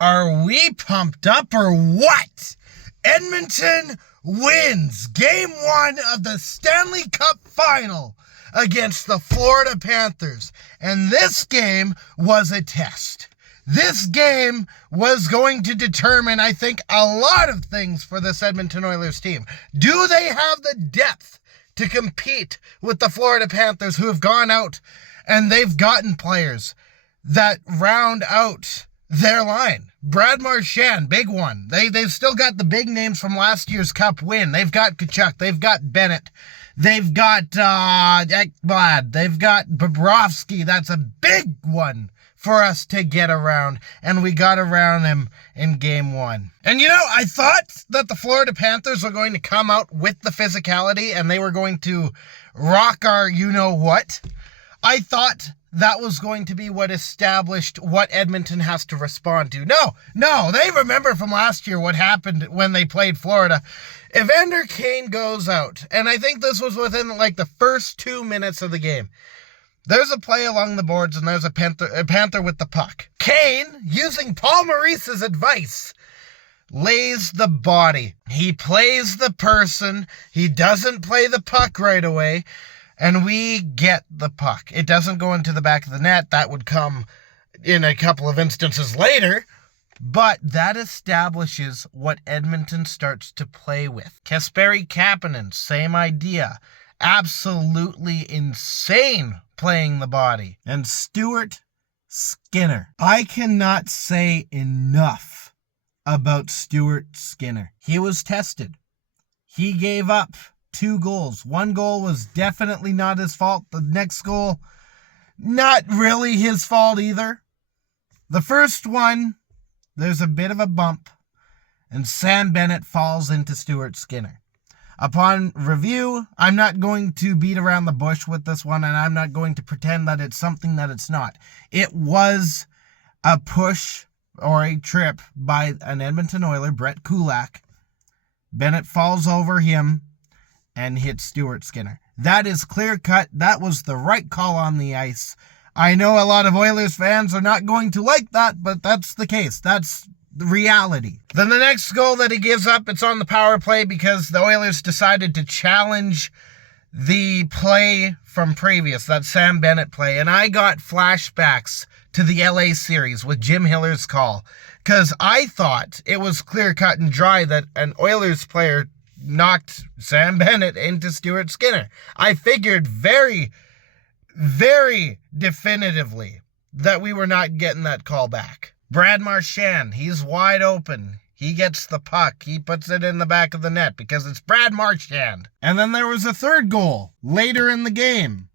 Are we pumped up or what? Edmonton wins Game 1 of the Stanley Cup Final against the Florida Panthers. And this game was a test. This game was going to determine, I think, a lot of things for this Edmonton Oilers team. Do they have the depth to compete with the Florida Panthers, who have gone out and they've gotten players that round out their line? Brad Marchand, big one. They've still got the big names from last year's Cup win. They've got Tkachuk. They've got Bennett. They've got Ekblad. They've got Bobrovsky. That's a big one for us to get around, and we got around him in Game 1. And I thought that the Florida Panthers were going to come out with the physicality, and they were going to rock our you-know-what. I thought that was going to be what established what Edmonton has to respond to. No, they remember from last year what happened when they played Florida. Evander Kane goes out, and I think this was within the first 2 minutes of the game. There's a play along the boards, and there's a Panther with the puck. Kane, using Paul Maurice's advice, lays the body. He plays the person. He doesn't play the puck right away. And we get the puck. It doesn't go into the back of the net. That would come in a couple of instances later. But that establishes what Edmonton starts to play with. Kasperi Kapanen, same idea. Absolutely insane playing the body. And Stuart Skinner. I cannot say enough about Stuart Skinner. He was tested. He gave up 2 goals. 1 goal was definitely not his fault. The next goal, not really his fault either. The first one, there's a bit of a bump, and Sam Bennett falls into Stuart Skinner. Upon review, I'm not going to beat around the bush with this one, and I'm not going to pretend that it's something that it's not. It was a push or a trip by an Edmonton Oiler, Brett Kulak. Bennett falls over him and hit Stuart Skinner. That is clear cut. That was the right call on the ice. I know a lot of Oilers fans are not going to like that, but that's the case. That's the reality. Then the next goal that he gives up, it's on the power play because the Oilers decided to challenge the play from previous, that Sam Bennett play. And I got flashbacks to the LA series with Jim Hiller's call, because I thought it was clear cut and dry that an Oilers player knocked Sam Bennett into Stuart Skinner. I figured very, very definitively that we were not getting that call back. Brad Marchand, he's wide open. He gets the puck. He puts it in the back of the net because it's Brad Marchand. And then there was a third goal later in the game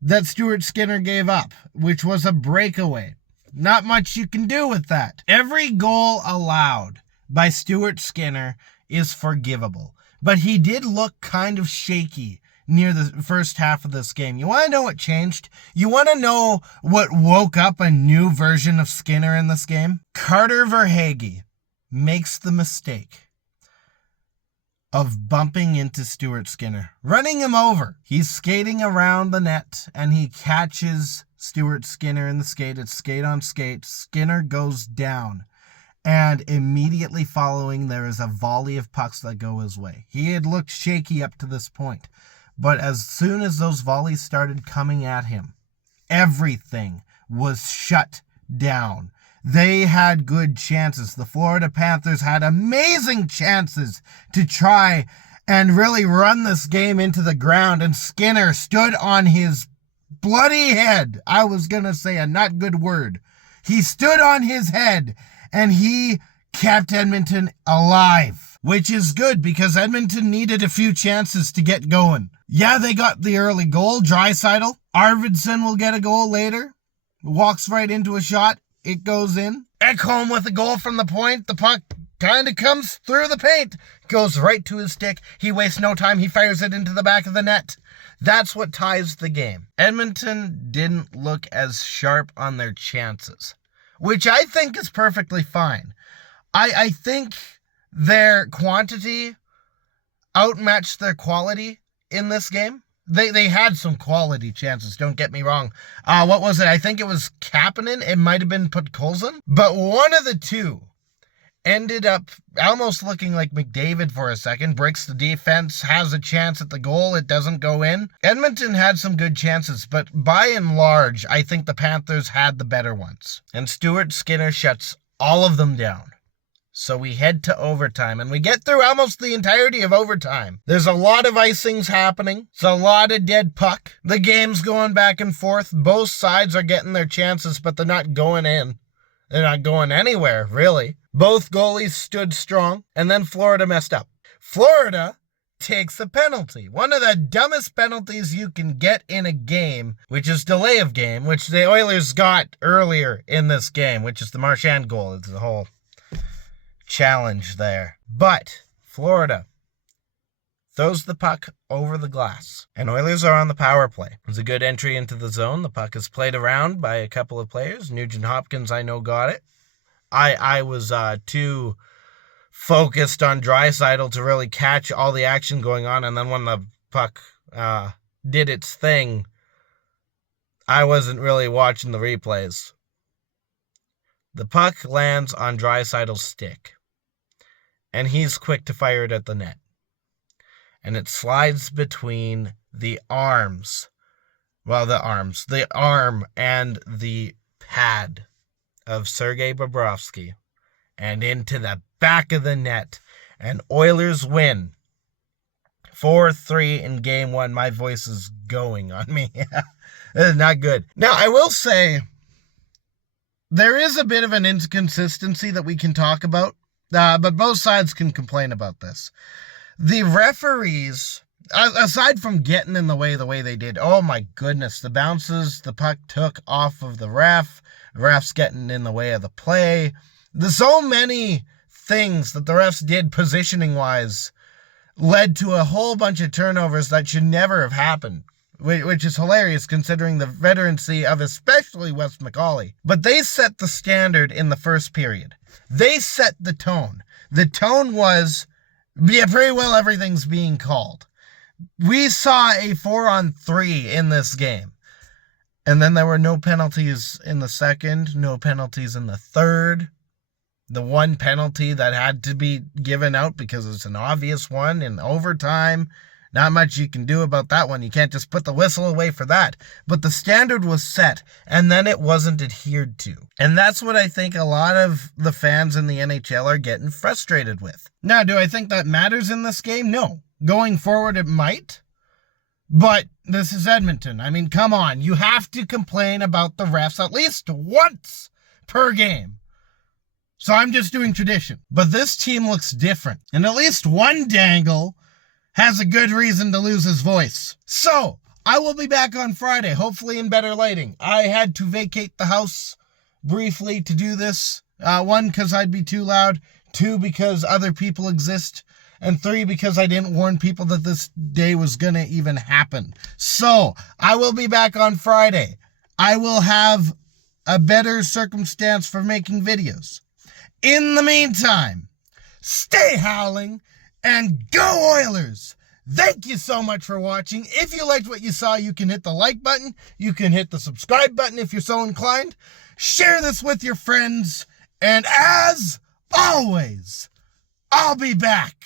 that Stuart Skinner gave up, which was a breakaway. Not much you can do with that. Every goal allowed by Stuart Skinner is forgivable. But he did look kind of shaky near the first half of this game. You want to know what changed? You want to know what woke up a new version of Skinner in this game? Carter Verhaeghe makes the mistake of bumping into Stuart Skinner, running him over. He's skating around the net, and he catches Stuart Skinner in the skate. It's skate on skate. Skinner goes down. And immediately following, there is a volley of pucks that go his way. He had looked shaky up to this point. But as soon as those volleys started coming at him, everything was shut down. They had good chances. The Florida Panthers had amazing chances to try and really run this game into the ground. And Skinner stood on his bloody head. I was going to say a not good word. He stood on his head. And he kept Edmonton alive, which is good because Edmonton needed a few chances to get going. Yeah, they got the early goal, Draisaitl. Arvidsson will get a goal later. Walks right into a shot. It goes in. Ekholm with a goal from the point. The puck kind of comes through the paint. Goes right to his stick. He wastes no time. He fires it into the back of the net. That's what ties the game. Edmonton didn't look as sharp on their chances, which I think is perfectly fine. I think their quantity outmatched their quality in this game. They had some quality chances, don't get me wrong. What was it? I think it was Kapanen. It might have been Podkolzin. But one of the two ended up almost looking like McDavid for a second. Breaks the defense, has a chance at the goal. It doesn't go in. Edmonton had some good chances, but by and large, I think the Panthers had the better ones. And Stuart Skinner shuts all of them down. So we head to overtime, and we get through almost the entirety of overtime. There's a lot of icings happening. It's a lot of dead puck. The game's going back and forth. Both sides are getting their chances, but they're not going in. They're not going anywhere, really. Both goalies stood strong, and then Florida messed up. Florida takes a penalty. One of the dumbest penalties you can get in a game, which is delay of game, which the Oilers got earlier in this game, which is the Marchand goal. It's the whole challenge there. But Florida throws the puck over the glass, and Oilers are on the power play. It was a good entry into the zone. The puck is played around by a couple of players. Nugent Hopkins, I know, got it. I was too focused on Draisaitl to really catch all the action going on, and then when the puck did its thing, I wasn't really watching the replays. The puck lands on Draisaitl's stick, and he's quick to fire it at the net. And it slides between the arms. Well, the arm and the pad of Sergei Bobrovsky and into the back of the net. And Oilers win 4-3 in game one. My voice is going on me. This is not good. Now, I will say there is a bit of an inconsistency that we can talk about, but both sides can complain about this. The referees, aside from getting in the way they did, oh my goodness, the bounces the puck took off of the refs getting in the way of the play. There's so many things that the refs did positioning-wise led to a whole bunch of turnovers that should never have happened, which is hilarious considering the veterancy of especially Wes McCauley. But they set the standard in the first period. They set the tone. The tone was, yeah, very well everything's being called. We saw a 4-on-3 in this game. And then there were no penalties in the second, no penalties in the third. The one penalty that had to be given out because it's an obvious one in overtime. Not much you can do about that one. You can't just put the whistle away for that. But the standard was set, and then it wasn't adhered to. And that's what I think a lot of the fans in the NHL are getting frustrated with. Now, do I think that matters in this game? No. Going forward, it might. But this is Edmonton. I mean, come on. You have to complain about the refs at least once per game. So I'm just doing tradition. But this team looks different. And at least one dangle has a good reason to lose his voice. So, I will be back on Friday, hopefully in better lighting. I had to vacate the house briefly to do this. 1, because I'd be too loud. 2, because other people exist. And 3, because I didn't warn people that this day was going to even happen. So, I will be back on Friday. I will have a better circumstance for making videos. In the meantime, stay howling and go Oilers! Thank you so much for watching. If you liked what you saw, you can hit the like button. You can hit the subscribe button if you're so inclined. Share this with your friends. And as always, I'll be back.